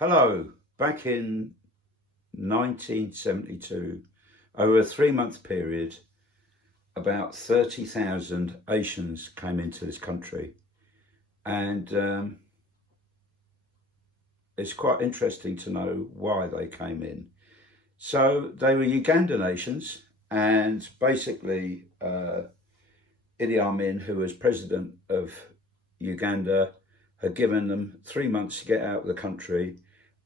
Hello, back in 1972, over a 3 month period, about 30,000 Asians came into this country. And it's quite interesting to know why they came in. So they were Ugandan Asians, and basically, Idi Amin, who was president of Uganda, had given them 3 months to get out of the country,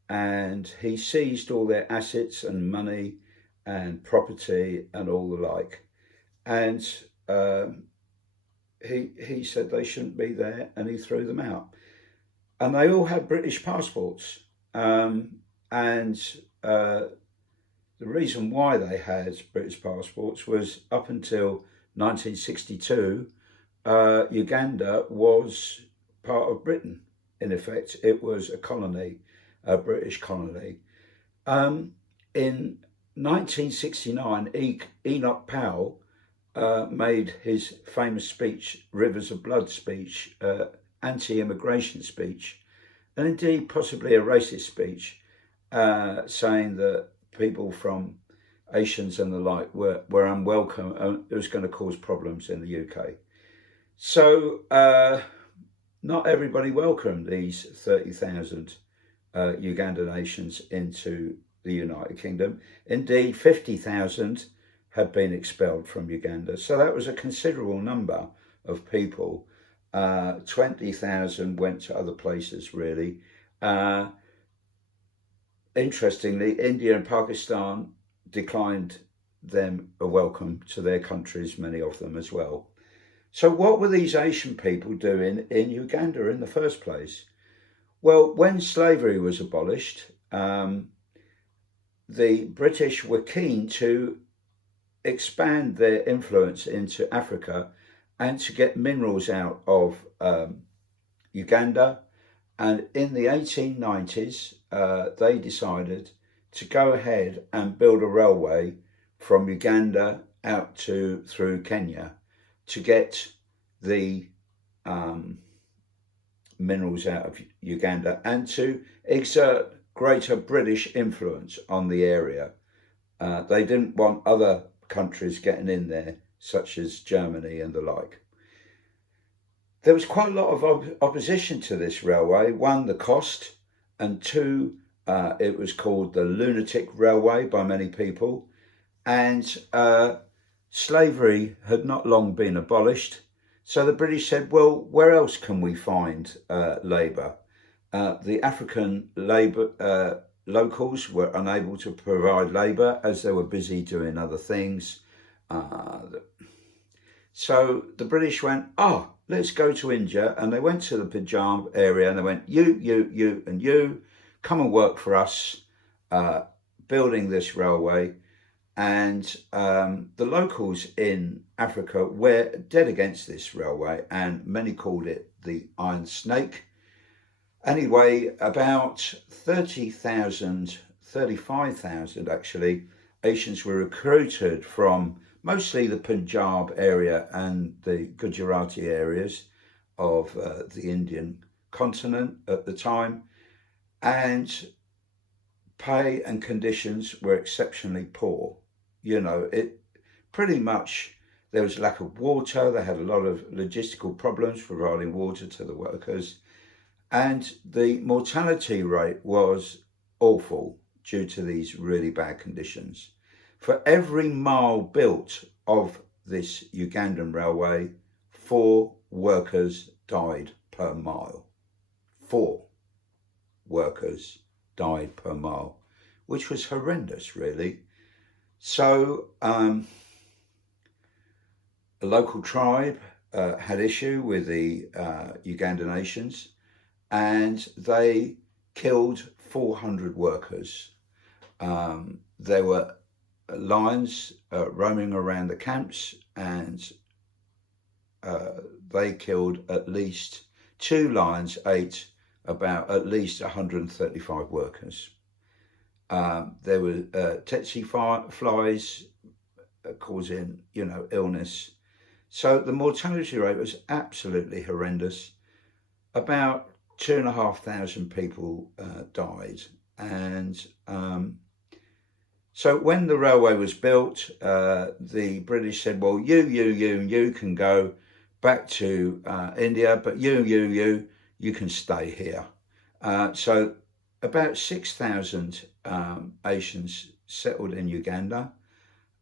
and he seized all their assets and money and property and all the like. And he said they shouldn't be there, and he threw them out. And they all had British passports. And the reason why they had British passports was up until 1962, Uganda was part of Britain. In effect, it was a colony, a British colony. In 1969, Enoch Powell made his famous speech, Rivers of Blood speech, anti-immigration speech, and indeed possibly a racist speech, saying that people from Asians and the like were unwelcome and it was going to cause problems in the UK. So not everybody welcomed these 30,000 Ugandan Asians into the United Kingdom. Indeed, 50,000 had been expelled from Uganda. So that was a considerable number of people. 20,000 went to other places, really. Interestingly, India and Pakistan declined them a welcome to their countries, many of them as well. So what were these Asian people doing in Uganda in the first place? Well, when slavery was abolished, the British were keen to expand their influence into Africa and to get minerals out of Uganda. And in the 1890s, they decided to go ahead and build a railway from Uganda out through Kenya to get the minerals out of Uganda and to exert greater British influence on the area. They didn't want other countries getting in there, such as Germany and the like. There was quite a lot of opposition to this railway. One, the cost, and two, it was called the lunatic railway by many people. And slavery had not long been abolished. So the British said, well, where else can we find labour? The African labour locals were unable to provide labour as they were busy doing other things. So the British went, let's go to India. And they went to the Punjab area and they went, you, and you, come and work for us, building this railway. And the locals in Africa were dead against this railway, and many called it the Iron Snake. Anyway, about 35,000 actually, Asians were recruited from mostly the Punjab area and the Gujarati areas of the Indian continent at the time. And pay and conditions were exceptionally poor. You know, it pretty much, there was lack of water. They had a lot of logistical problems providing water to the workers. And the mortality rate was awful due to these really bad conditions. For every mile built of this Ugandan railway, 4 workers died per mile. 4 workers died per mile, which was horrendous, really. So a local tribe had issue with the Ugandan Asians, and they killed 400 workers. There were lions roaming around the camps, and they killed at least 2 lions, ate about at least 135 workers. There were tsetse flies causing, illness. So the mortality rate was absolutely horrendous. About 2,500 people died. And so when the railway was built, the British said, well, you can go back to India, but you can stay here. So about 6,000 Asians settled in Uganda.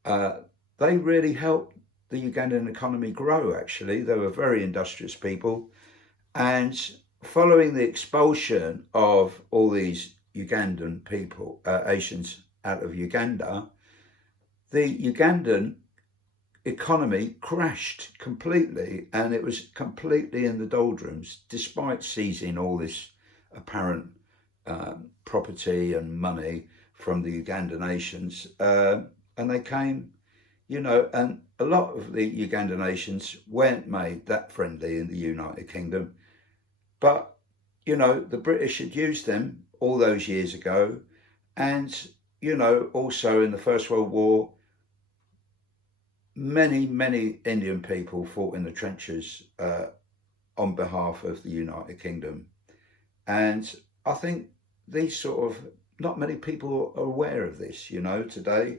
They really helped the Ugandan economy grow, actually. They were very industrious people. And following the expulsion of all these Ugandan people, Asians out of Uganda, the Ugandan economy crashed completely, and it was completely in the doldrums, despite seizing all this apparent property and money from the Ugandan Asians. And they came, and a lot of the Ugandan Asians weren't made that friendly in the United Kingdom. But, the British had used them all those years ago. And, also in the First World War, many Indian people fought in the trenches on behalf of the United Kingdom. And I think not many people are aware of this, today.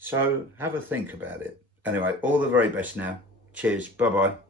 So have a think about it. Anyway, all the very best now. Cheers. Bye-bye.